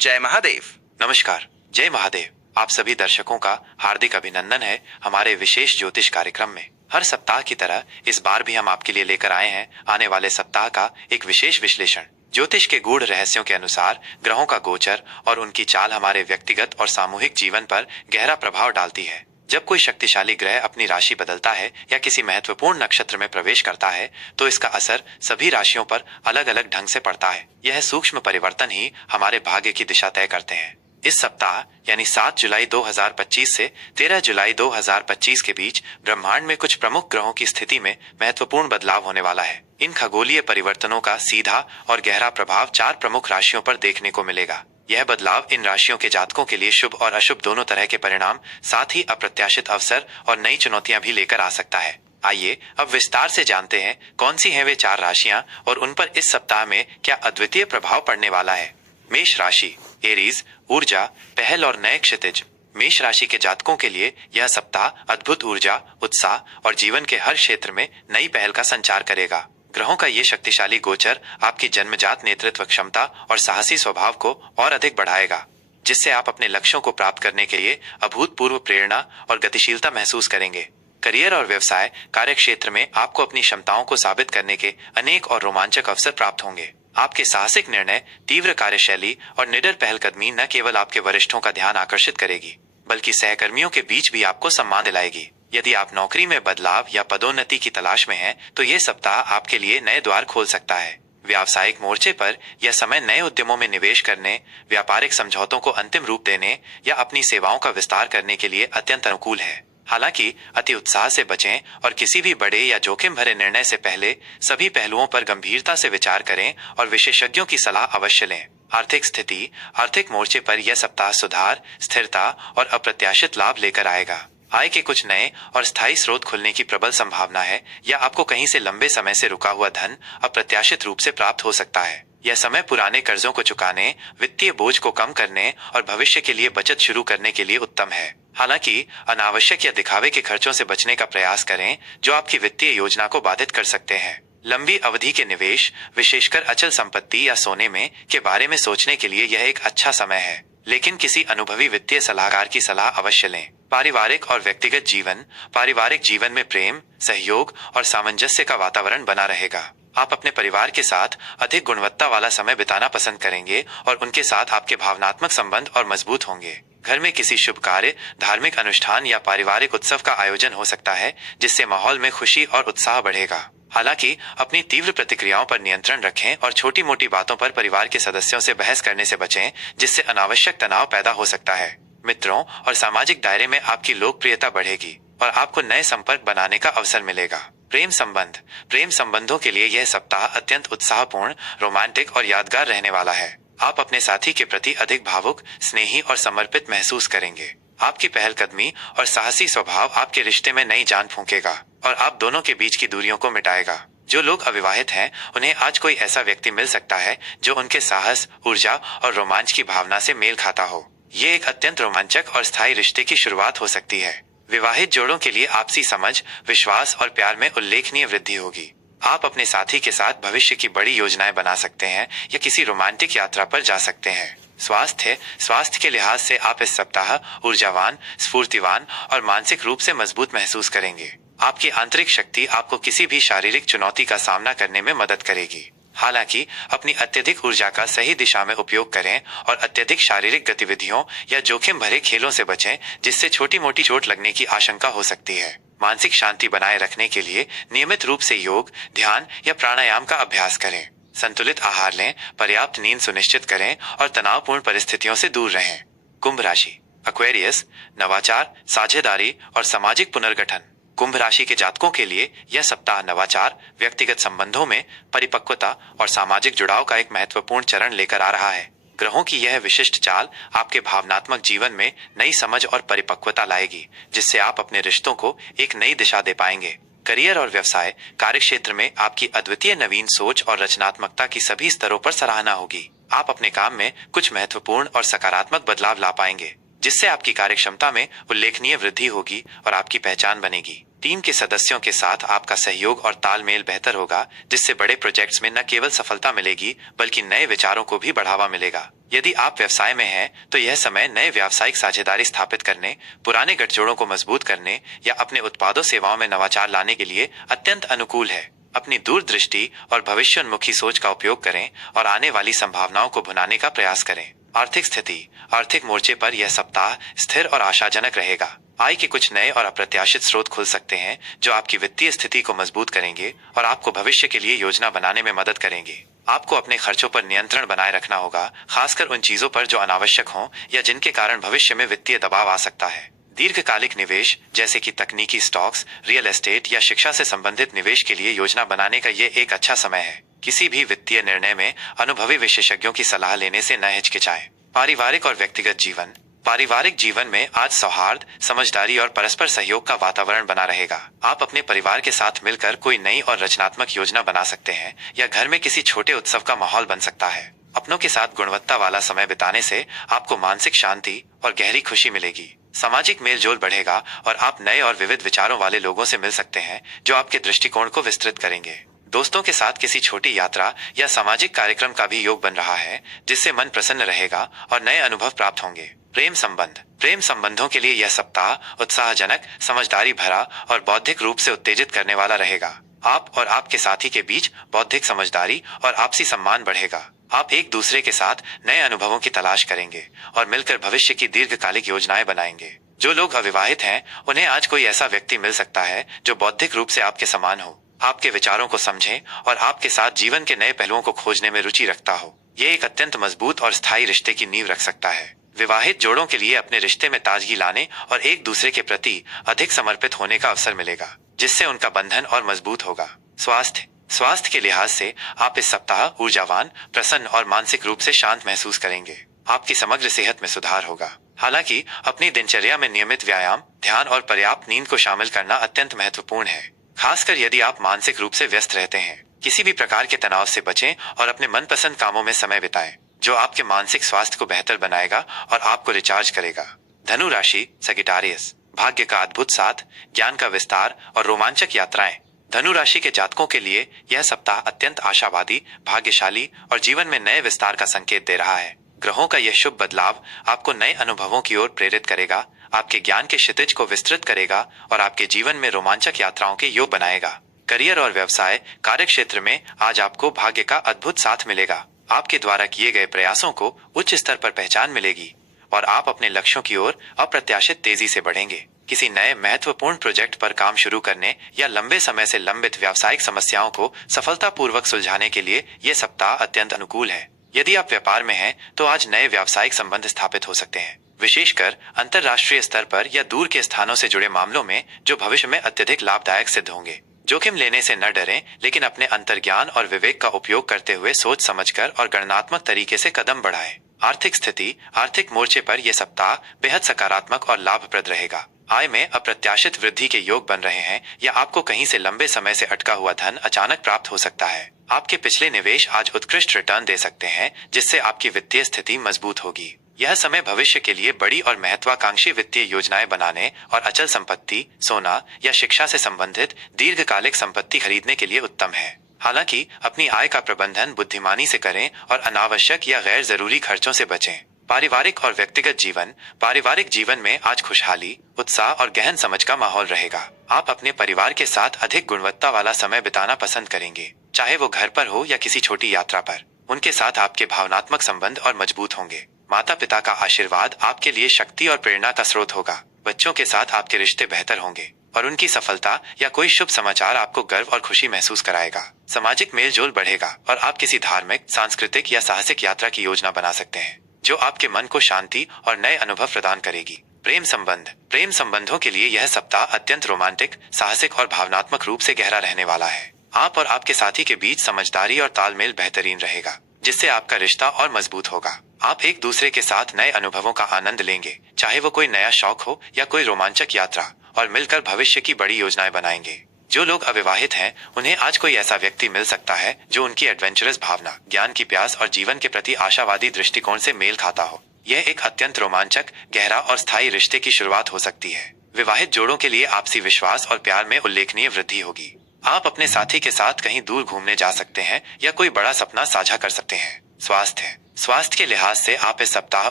जय महादेव। नमस्कार। जय महादेव। आप सभी दर्शकों का हार्दिक अभिनंदन है हमारे विशेष ज्योतिष कार्यक्रम में। हर सप्ताह की तरह इस बार भी हम आपके लिए लेकर आए हैं आने वाले सप्ताह का एक विशेष विश्लेषण। ज्योतिष के गूढ़ रहस्यों के अनुसार ग्रहों का गोचर और उनकी चाल हमारे व्यक्तिगत और सामूहिक जीवन पर गहरा प्रभाव डालती है। जब कोई शक्तिशाली ग्रह अपनी राशि बदलता है या किसी महत्वपूर्ण नक्षत्र में प्रवेश करता है तो इसका असर सभी राशियों पर अलग अलग ढंग से पड़ता है। यह सूक्ष्म परिवर्तन ही हमारे भाग्य की दिशा तय करते हैं। इस सप्ताह यानी 7 जुलाई 2025 से 13 जुलाई 2025 के बीच ब्रह्मांड में कुछ प्रमुख ग्रहों की स्थिति में महत्वपूर्ण बदलाव होने वाला है। इन खगोलीय परिवर्तनों का सीधा और गहरा प्रभाव 4 प्रमुख राशियों पर देखने को मिलेगा। यह बदलाव इन राशियों के जातकों के लिए शुभ और अशुभ दोनों तरह के परिणाम, साथ ही अप्रत्याशित अवसर और नई चुनौतियां भी लेकर आ सकता है। आइए अब विस्तार से जानते हैं कौन सी हैं वे 4 राशियां और उन पर इस सप्ताह में क्या अद्वितीय प्रभाव पड़ने वाला है। मेष राशि, एरीज, ऊर्जा, पहल और नए क्षितिज। मेष राशि के जातकों के लिए यह सप्ताह अद्भुत ऊर्जा, उत्साह और जीवन के हर क्षेत्र में नई पहल का संचार करेगा। ग्रहों का ये शक्तिशाली गोचर आपकी जन्मजात नेतृत्व क्षमता और साहसी स्वभाव को और अधिक बढ़ाएगा, जिससे आप अपने लक्ष्यों को प्राप्त करने के लिए अभूतपूर्व प्रेरणा और गतिशीलता महसूस करेंगे। करियर और व्यवसाय कार्य क्षेत्र में आपको अपनी क्षमताओं को साबित करने के अनेक और रोमांचक अवसर प्राप्त होंगे। आपके साहसिक निर्णय, तीव्र कार्यशैली और निडर पहलकदमी न केवल आपके वरिष्ठों का ध्यान आकर्षित करेगी बल्कि सहकर्मियों के बीच भी आपको सम्मान दिलाएगी। यदि आप नौकरी में बदलाव या पदोन्नति की तलाश में हैं, तो ये सप्ताह आपके लिए नए द्वार खोल सकता है। व्यावसायिक मोर्चे पर यह समय नए उद्यमों में निवेश करने, व्यापारिक समझौतों को अंतिम रूप देने या अपनी सेवाओं का विस्तार करने के लिए अत्यंत अनुकूल है। हालांकि अति उत्साह से बचें और किसी भी बड़े या जोखिम भरे निर्णय से पहले सभी पहलुओं पर गंभीरता से विचार करें और विशेषज्ञों की सलाह अवश्य लें। आर्थिक स्थिति, आर्थिक मोर्चे पर यह सप्ताह सुधार, स्थिरता और अप्रत्याशित लाभ लेकर आएगा। आय के कुछ नए और स्थायी स्रोत खुलने की प्रबल संभावना है या आपको कहीं से लंबे समय से रुका हुआ धन अप्रत्याशित रूप से प्राप्त हो सकता है। यह समय पुराने कर्जों को चुकाने, वित्तीय बोझ को कम करने और भविष्य के लिए बचत शुरू करने के लिए उत्तम है। हालांकि अनावश्यक या दिखावे के खर्चों से बचने का प्रयास करें जो आपकी वित्तीय योजना को बाधित कर सकते हैं। लंबी अवधि के निवेश, विशेषकर अचल संपत्ति या सोने में के बारे में सोचने के लिए यह एक अच्छा समय है, लेकिन किसी अनुभवी वित्तीय सलाहकार की सलाह अवश्य लें। पारिवारिक और व्यक्तिगत जीवन, पारिवारिक जीवन में प्रेम, सहयोग और सामंजस्य का वातावरण बना रहेगा। आप अपने परिवार के साथ अधिक गुणवत्ता वाला समय बिताना पसंद करेंगे और उनके साथ आपके भावनात्मक संबंध और मजबूत होंगे। घर में किसी शुभ कार्य, धार्मिक अनुष्ठान या पारिवारिक उत्सव का आयोजन हो सकता है, जिससे माहौल में खुशी और उत्साह बढ़ेगा। हालांकि अपनी तीव्र प्रतिक्रियाओं पर नियंत्रण रखें और छोटी मोटी बातों पर परिवार के सदस्यों से बहस करने से बचें, जिससे अनावश्यक तनाव पैदा हो सकता है। मित्रों और सामाजिक दायरे में आपकी लोकप्रियता बढ़ेगी और आपको नए संपर्क बनाने का अवसर मिलेगा। प्रेम संबंध, प्रेम संबंधों के लिए यह सप्ताह अत्यंत उत्साहपूर्ण, रोमांटिक और यादगार रहने वाला है। आप अपने साथी के प्रति अधिक भावुक, स्नेही और समर्पित महसूस करेंगे। आपकी पहलकदमी और साहसी स्वभाव आपके रिश्ते में नई जान फूंकेगा और आप दोनों के बीच की दूरियों को मिटाएगा। जो लोग अविवाहित हैं, उन्हें आज कोई ऐसा व्यक्ति मिल सकता है जो उनके साहस, ऊर्जा और रोमांच की भावना से मेल खाता हो। ये एक अत्यंत रोमांचक और स्थायी रिश्ते की शुरुआत हो सकती है। विवाहित जोड़ों के लिए आपसी समझ, विश्वास और प्यार में उल्लेखनीय वृद्धि होगी। आप अपने साथी के साथ भविष्य की बड़ी योजनाएं बना सकते हैं या किसी रोमांटिक यात्रा पर जा सकते हैं। स्वास्थ्य के लिहाज से आप इस सप्ताह ऊर्जावान, स्फूर्तिवान और मानसिक रूप से मजबूत महसूस करेंगे। आपकी आंतरिक शक्ति आपको किसी भी शारीरिक चुनौती का सामना करने में मदद करेगी। हालांकि अपनी अत्यधिक ऊर्जा का सही दिशा में उपयोग करें और अत्यधिक शारीरिक गतिविधियों या जोखिम भरे खेलों से बचें, जिससे छोटी मोटी चोट लगने की आशंका हो सकती है। मानसिक शांति बनाए रखने के लिए नियमित रूप से योग, ध्यान या प्राणायाम का अभ्यास करें। संतुलित आहार लें, पर्याप्त नींद सुनिश्चित करें और तनावपूर्ण परिस्थितियों से दूर रहें। कुंभ राशि, एक्वेरियस, नवाचार, साझेदारी और सामाजिक पुनर्गठन। कुंभ राशि के जातकों के लिए यह सप्ताह नवाचार, व्यक्तिगत संबंधों में परिपक्वता और सामाजिक जुड़ाव का एक महत्वपूर्ण चरण लेकर आ रहा है। ग्रहों की यह विशिष्ट चाल आपके भावनात्मक जीवन में नई समझ और परिपक्वता लाएगी, जिससे आप अपने रिश्तों को एक नई दिशा दे पाएंगे। करियर और व्यवसाय कार्य क्षेत्र में आपकी अद्वितीय नवीन सोच और रचनात्मकता की सभी स्तरों पर सराहना होगी। आप अपने काम में कुछ महत्वपूर्ण और सकारात्मक बदलाव ला पाएंगे, जिससे आपकी कार्यक्षमता में उल्लेखनीय वृद्धि होगी और आपकी पहचान बनेगी। टीम के सदस्यों के साथ आपका सहयोग और तालमेल बेहतर होगा, जिससे बड़े प्रोजेक्ट्स में न केवल सफलता मिलेगी बल्कि नए विचारों को भी बढ़ावा मिलेगा। यदि आप व्यवसाय में हैं, तो यह समय नए व्यावसायिक साझेदारी स्थापित करने, पुराने गठजोड़ों को मजबूत करने या अपने उत्पादों सेवाओं में नवाचार लाने के लिए अत्यंत अनुकूल है। अपनी दूरदृष्टि और भविष्योन्मुखी सोच का उपयोग करें और आने वाली संभावनाओं को भुनाने का प्रयास करें। आर्थिक स्थिति। आर्थिक मोर्चे पर यह सप्ताह स्थिर और आशाजनक रहेगा। आय के कुछ नए और अप्रत्याशित स्रोत खुल सकते हैं, जो आपकी वित्तीय स्थिति को मजबूत करेंगे और आपको भविष्य के लिए योजना बनाने में मदद करेंगे। आपको अपने खर्चों पर नियंत्रण बनाए रखना होगा, खासकर उन चीजों पर जो अनावश्यक हों या जिनके कारण भविष्य में वित्तीय दबाव आ सकता है। दीर्घकालिक निवेश जैसे कि तकनीकी स्टॉक्स, रियल एस्टेट या शिक्षा से संबंधित निवेश के लिए योजना बनाने का ये एक अच्छा समय है। किसी भी वित्तीय निर्णय में अनुभवी विशेषज्ञों की सलाह लेने से न हिचकिचाएं। पारिवारिक और व्यक्तिगत जीवन। पारिवारिक जीवन में आज सौहार्द, समझदारी और परस्पर सहयोग का वातावरण बना रहेगा। आप अपने परिवार के साथ मिलकर कोई नई और रचनात्मक योजना बना सकते हैं या घर में किसी छोटे उत्सव का माहौल बन सकता है। अपनों के साथ गुणवत्ता वाला समय बिताने से आपको मानसिक शांति और गहरी खुशी मिलेगी। सामाजिक मेलजोल बढ़ेगा और आप नए और विविध विचारों वाले लोगों से मिल सकते हैं, जो आपके दृष्टिकोण को विस्तृत करेंगे। दोस्तों के साथ किसी छोटी यात्रा या सामाजिक कार्यक्रम का भी योग बन रहा है, जिससे मन प्रसन्न रहेगा और नए अनुभव प्राप्त होंगे। प्रेम संबंध। प्रेम संबंधों के लिए यह सप्ताह उत्साहजनक, समझदारी भरा और बौद्धिक रूप से उत्तेजित करने वाला रहेगा। आप और आपके साथी के बीच बौद्धिक समझदारी और आपसी सम्मान बढ़ेगा। आप एक दूसरे के साथ नए अनुभवों की तलाश करेंगे और मिलकर भविष्य की दीर्घकालिक योजनाएं बनाएंगे। जो लोग अविवाहित हैं, उन्हें आज कोई ऐसा व्यक्ति मिल सकता है जो बौद्धिक रूप से आपके समान हो, आपके विचारों को समझे और आपके साथ जीवन के नए पहलुओं को खोजने में रुचि रखता हो। ये एक अत्यंत मजबूत और स्थायी रिश्ते की नींव रख सकता है। विवाहित जोड़ों के लिए अपने रिश्ते में ताजगी लाने और एक दूसरे के प्रति अधिक समर्पित होने का अवसर मिलेगा, जिससे उनका बंधन और मजबूत होगा। स्वास्थ्य। स्वास्थ्य के लिहाज से आप इस सप्ताह ऊर्जावान, प्रसन्न और मानसिक रूप से शांत महसूस करेंगे। आपकी समग्र सेहत में सुधार होगा। हालांकि अपनी दिनचर्या में नियमित व्यायाम, ध्यान और पर्याप्त नींद को शामिल करना अत्यंत महत्वपूर्ण है, खासकर यदि आप मानसिक रूप से व्यस्त रहते हैं। किसी भी प्रकार के तनाव से बचें और अपने मनपसंद कामों में समय बिताएं, जो आपके मानसिक स्वास्थ्य को बेहतर बनाएगा और आपको रिचार्ज करेगा। धनु राशि, सगिटारियस। भाग्य का अद्भुत साथ, ज्ञान का विस्तार और रोमांचक यात्राएं। धनु राशि के जातकों के लिए यह सप्ताह अत्यंत आशावादी, भाग्यशाली और जीवन में नए विस्तार का संकेत दे रहा है। ग्रहों का यह शुभ बदलाव आपको नए अनुभवों की ओर प्रेरित करेगा, आपके ज्ञान के क्षितिज को विस्तृत करेगा और आपके जीवन में रोमांचक यात्राओं के योग बनाएगा। करियर और व्यवसाय। कार्य क्षेत्र में आज आपको भाग्य का अद्भुत साथ मिलेगा। आपके द्वारा किए गए प्रयासों को उच्च स्तर पर पहचान मिलेगी और आप अपने लक्ष्यों की ओर अप्रत्याशित तेजी से बढ़ेंगे। किसी नए महत्वपूर्ण प्रोजेक्ट पर काम शुरू करने या लंबे समय से लंबित व्यावसायिक समस्याओं को सफलतापूर्वक सुलझाने के लिए यह सप्ताह अत्यंत अनुकूल है। यदि आप व्यापार में हैं, तो आज नए व्यावसायिक संबंध स्थापित हो सकते हैं, विशेषकर अंतर्राष्ट्रीय स्तर पर या दूर के स्थानों से जुड़े मामलों में, जो भविष्य में अत्यधिक लाभदायक सिद्ध होंगे। जोखिम लेने से न डरें, लेकिन अपने अंतर्ज्ञान और विवेक का उपयोग करते हुए सोच समझकर और गणनात्मक तरीके से कदम बढ़ाएं। आर्थिक स्थिति। आर्थिक मोर्चे पर यह सप्ताह बेहद सकारात्मक और लाभप्रद रहेगा। आय में अप्रत्याशित वृद्धि के योग बन रहे हैं या आपको कहीं से लंबे समय से अटका हुआ धन अचानक प्राप्त हो सकता है। आपके पिछले निवेश आज उत्कृष्ट रिटर्न दे सकते हैं, जिससे आपकी वित्तीय स्थिति मजबूत होगी। यह समय भविष्य के लिए बड़ी और महत्वाकांक्षी वित्तीय योजनाएं बनाने और अचल संपत्ति, सोना या शिक्षा से संबंधित दीर्घकालिक संपत्ति खरीदने के लिए उत्तम है। हालांकि अपनी आय का प्रबंधन बुद्धिमानी से करें और अनावश्यक या गैर जरूरी खर्चों से बचें। पारिवारिक और व्यक्तिगत जीवन। पारिवारिक जीवन में आज खुशहाली, उत्साह और गहन समझ का माहौल रहेगा। आप अपने परिवार के साथ अधिक गुणवत्ता वाला समय बिताना पसंद करेंगे, चाहे वो घर पर हो या किसी छोटी यात्रा पर। उनके साथ आपके भावनात्मक संबंध और मजबूत होंगे। माता पिता का आशीर्वाद आपके लिए शक्ति और प्रेरणा का स्रोत होगा। बच्चों के साथ आपके रिश्ते बेहतर होंगे और उनकी सफलता या कोई शुभ समाचार आपको गर्व और खुशी महसूस कराएगा। सामाजिक मेलजोल बढ़ेगा और आप किसी धार्मिक, सांस्कृतिक या साहसिक यात्रा की योजना बना सकते हैं, जो आपके मन को शांति और नए अनुभव प्रदान करेगी। प्रेम संबंध। प्रेम संबंधों के लिए यह सप्ताह अत्यंत रोमांटिक, साहसिक और भावनात्मक रूप से गहरा रहने वाला है। आप और आपके साथी के बीच समझदारी और तालमेल बेहतरीन रहेगा, जिससे आपका रिश्ता और मजबूत होगा। आप एक दूसरे के साथ नए अनुभवों का आनंद लेंगे, चाहे वो कोई नया शौक हो या कोई रोमांचक यात्रा, और मिलकर भविष्य की बड़ी योजनाएं बनाएंगे। जो लोग अविवाहित हैं, उन्हें आज कोई ऐसा व्यक्ति मिल सकता है जो उनकी एडवेंचरस भावना, ज्ञान की प्यास और जीवन के प्रति आशावादी दृष्टिकोण से मेल खाता हो। यह एक अत्यंत रोमांचक, गहरा और स्थायी रिश्ते की शुरुआत हो सकती है। विवाहित जोड़ों के लिए आपसी विश्वास और प्यार में उल्लेखनीय वृद्धि होगी। आप अपने साथी के साथ कहीं दूर घूमने जा सकते हैं या कोई बड़ा सपना साझा कर सकते हैं। स्वास्थ्य के लिहाज से आप इस सप्ताह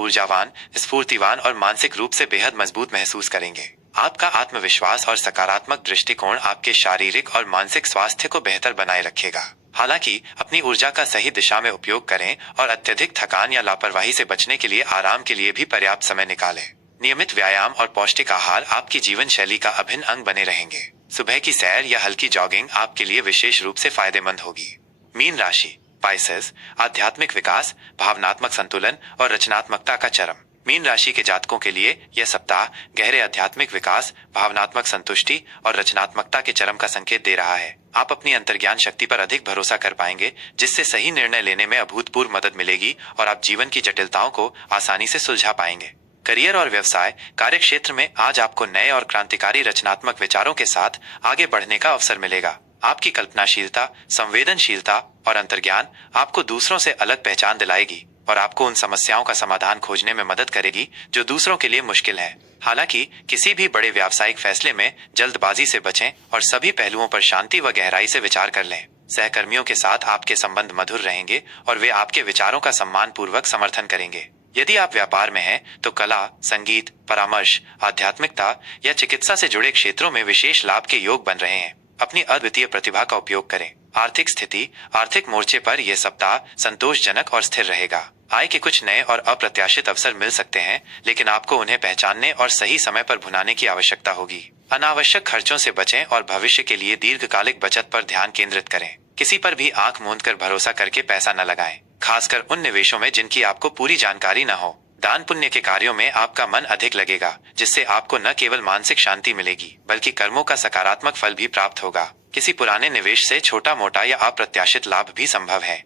ऊर्जावान, स्फूर्तिवान और मानसिक रूप से बेहद मजबूत महसूस करेंगे। आपका आत्मविश्वास और सकारात्मक दृष्टिकोण आपके शारीरिक और मानसिक स्वास्थ्य को बेहतर बनाए रखेगा। हालांकि अपनी ऊर्जा का सही दिशा में उपयोग करें और अत्यधिक थकान या लापरवाही से बचने के लिए आराम के लिए भी पर्याप्त समय निकालें। नियमित व्यायाम और पौष्टिक आहार आपकी जीवन शैली का अभिन्न अंग बने रहेंगे। सुबह की सैर या हल्की जॉगिंग आपके लिए विशेष रूप से फायदेमंद होगी। मीन राशि स्पाइसेस, आध्यात्मिक विकास, भावनात्मक संतुलन और रचनात्मकता का चरम। मीन राशि के जातकों के लिए यह सप्ताह गहरे आध्यात्मिक विकास, भावनात्मक संतुष्टि और रचनात्मकता के चरम का संकेत दे रहा है। आप अपनी अंतर्ज्ञान शक्ति पर अधिक भरोसा कर पाएंगे, जिससे सही निर्णय लेने में अभूतपूर्व मदद मिलेगी और आप जीवन की जटिलताओं को आसानी से सुलझा पाएंगे। करियर और व्यवसाय कार्य क्षेत्र में आज आपको नए और क्रांतिकारी रचनात्मक विचारों के साथ आगे बढ़ने का अवसर मिलेगा। आपकी कल्पनाशीलता, संवेदनशीलता और अंतर्ज्ञान आपको दूसरों से अलग पहचान दिलाएगी और आपको उन समस्याओं का समाधान खोजने में मदद करेगी जो दूसरों के लिए मुश्किल है। हालांकि किसी भी बड़े व्यावसायिक फैसले में जल्दबाजी से बचें और सभी पहलुओं पर शांति व गहराई से विचार कर लें। सहकर्मियों के साथ आपके संबंध मधुर रहेंगे और वे आपके विचारों का सम्मान पूर्वक समर्थन करेंगे। यदि आप व्यापार में हैं, तो कला, संगीत, परामर्श, आध्यात्मिकता या चिकित्सा से जुड़े क्षेत्रों में विशेष लाभ के योग बन रहे हैं। अपनी अद्वितीय प्रतिभा का उपयोग करें। आर्थिक मोर्चे पर यह सप्ताह संतोषजनक और स्थिर रहेगा। आय के कुछ नए और अप्रत्याशित अवसर मिल सकते हैं, लेकिन आपको उन्हें पहचानने और सही समय पर भुनाने की आवश्यकता होगी। अनावश्यक खर्चों से बचें और भविष्य के लिए दीर्घकालिक बचत पर ध्यान केंद्रित करें। किसी पर भी आंख मूंद कर भरोसा करके पैसा न लगाएं, खासकर उन निवेशों में जिनकी आपको पूरी जानकारी न हो। दान पुण्य के कार्यों में आपका मन अधिक लगेगा, जिससे आपको न केवल मानसिक शांति मिलेगी, बल्कि कर्मों का सकारात्मक फल भी प्राप्त होगा। किसी पुराने निवेश से छोटा मोटा या अप्रत्याशित लाभ भी संभव है।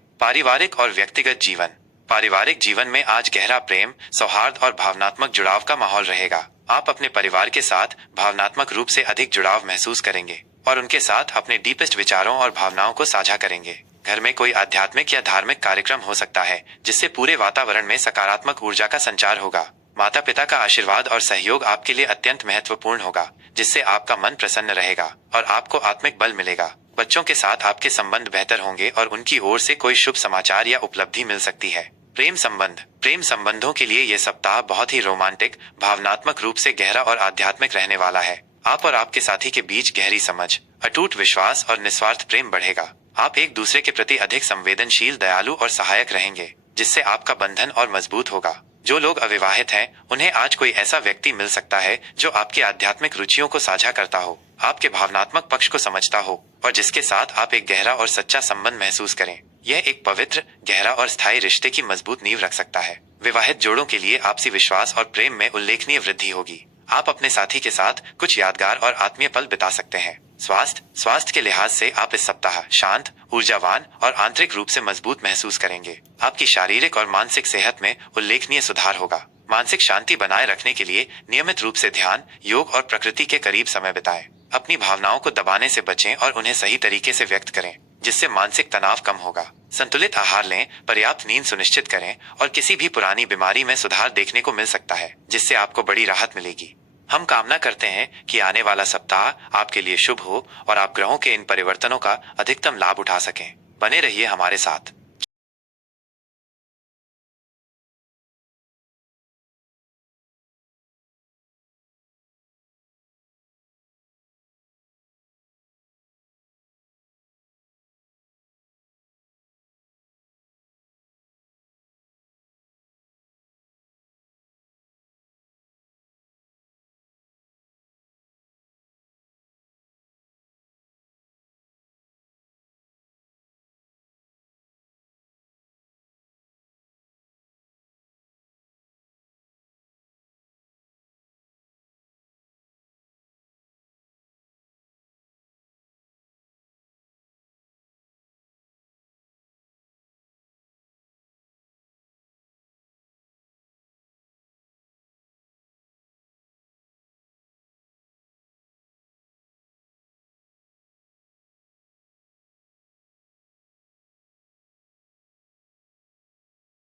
पारिवारिक जीवन में आज गहरा प्रेम, सौहार्द और भावनात्मक जुड़ाव का माहौल रहेगा। आप अपने परिवार के साथ भावनात्मक रूप से अधिक जुड़ाव महसूस करेंगे और उनके साथ अपने डीपेस्ट विचारों और भावनाओं को साझा करेंगे। घर में कोई आध्यात्मिक या धार्मिक कार्यक्रम हो सकता है, जिससे पूरे वातावरण में सकारात्मक ऊर्जा का संचार होगा। माता पिता का आशीर्वाद और सहयोग आपके लिए अत्यंत महत्वपूर्ण होगा, जिससे आपका मन प्रसन्न रहेगा और आपको आत्मिक बल मिलेगा। बच्चों के साथ आपके संबंध बेहतर होंगे और उनकी ओर से कोई शुभ समाचार या उपलब्धि मिल सकती है। प्रेम संबंधों के लिए यह सप्ताह बहुत ही रोमांटिक, भावनात्मक रूप से गहरा और आध्यात्मिक रहने वाला है। आप और आपके साथी के बीच गहरी समझ, अटूट विश्वास और निस्वार्थ प्रेम बढ़ेगा। आप एक दूसरे के प्रति अधिक संवेदनशील, दयालु और सहायक रहेंगे, जिससे आपका बंधन और मजबूत होगा। जो लोग अविवाहित हैं, उन्हें आज कोई ऐसा व्यक्ति मिल सकता है जो आपकी आध्यात्मिक रुचियों को साझा करता हो, आपके भावनात्मक पक्ष को समझता हो और जिसके साथ आप एक गहरा और सच्चा संबंध महसूस करें। यह एक पवित्र, गहरा और स्थायी रिश्ते की मजबूत नींव रख सकता है। विवाहित जोड़ों के लिए आपसी विश्वास और प्रेम में उल्लेखनीय वृद्धि होगी। आप अपने साथी के साथ कुछ यादगार और आत्मीय पल बिता सकते हैं। स्वास्थ्य के लिहाज से आप इस सप्ताह शांत, ऊर्जावान और आंतरिक रूप से मजबूत महसूस करेंगे। आपकी शारीरिक और मानसिक सेहत में उल्लेखनीय सुधार होगा। मानसिक शांति बनाए रखने के लिए नियमित रूप से ध्यान, योग और प्रकृति के करीब समय बिताएं। अपनी भावनाओं को दबाने से बचें और उन्हें सही तरीके से व्यक्त करें, जिससे मानसिक तनाव कम होगा। संतुलित आहार लें, पर्याप्त नींद सुनिश्चित करें और किसी भी पुरानी बीमारी में सुधार देखने को मिल सकता है, जिससे आपको बड़ी राहत मिलेगी। हम कामना करते हैं कि आने वाला सप्ताह आपके लिए शुभ हो और आप ग्रहों के इन परिवर्तनों का अधिकतम लाभ उठा सकें। बने रहिए हमारे साथ।